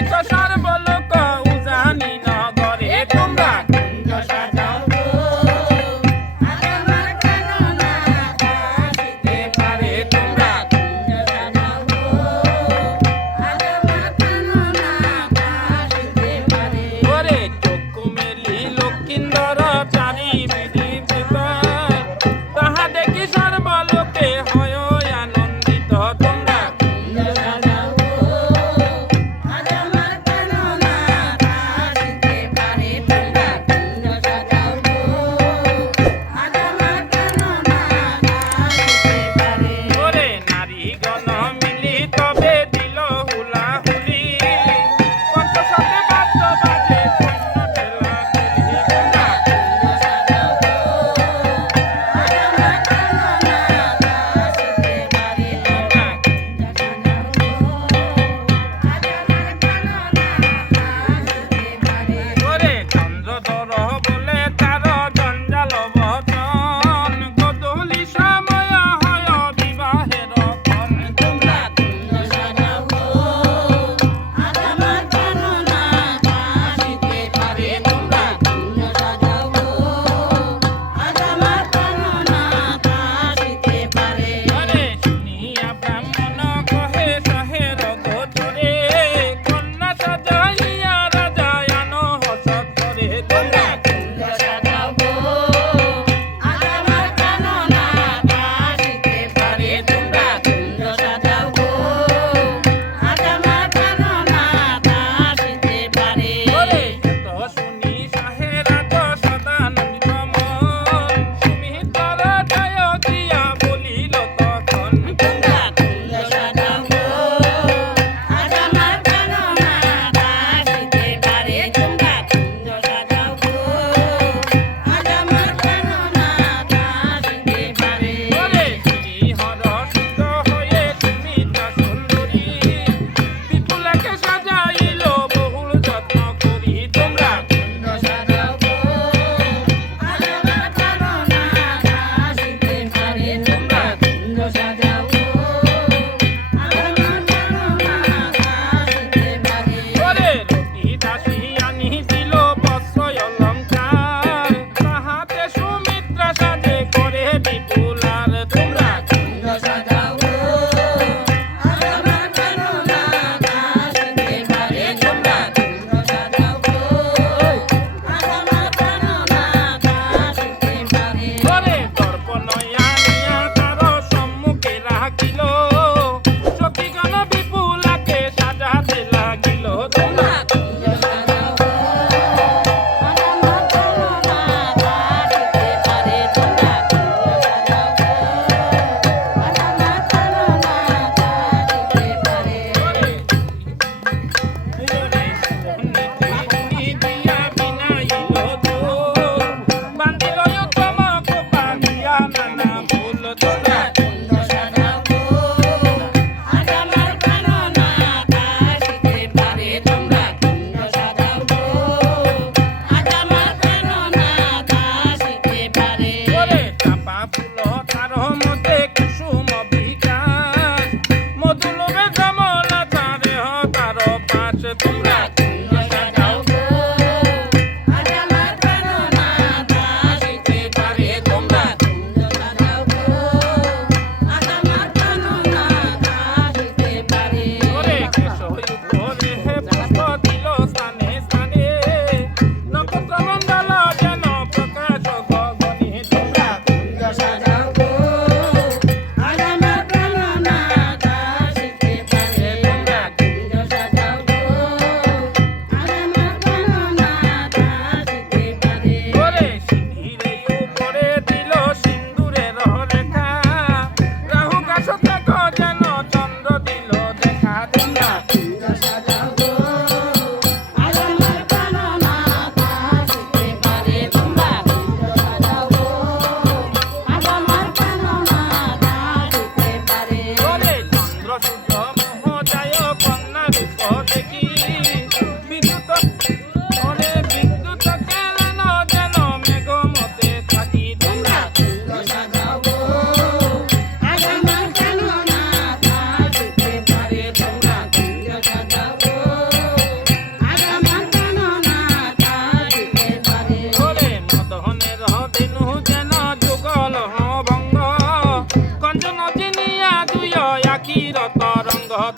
Nico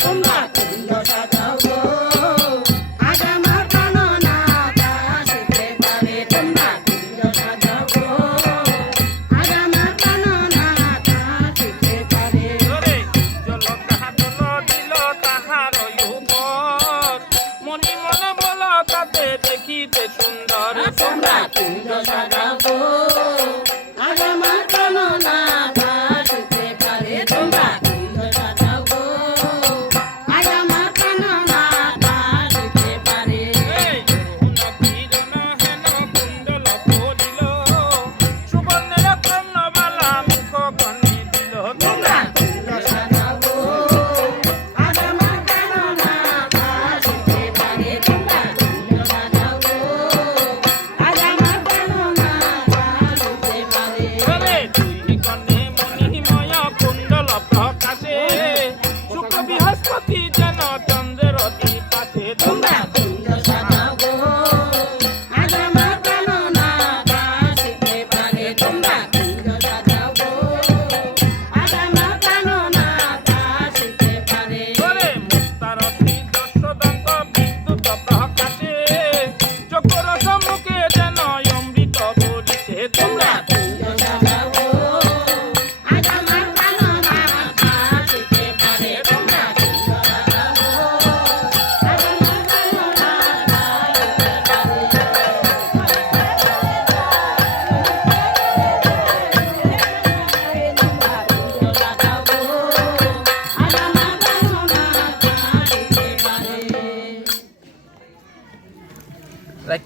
combate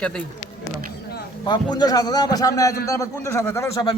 একসাথেই পঞ্চাশ হাজার আবার সামনে আয়োজন তারপর পঞ্চাশ হাজার তারপর সবাই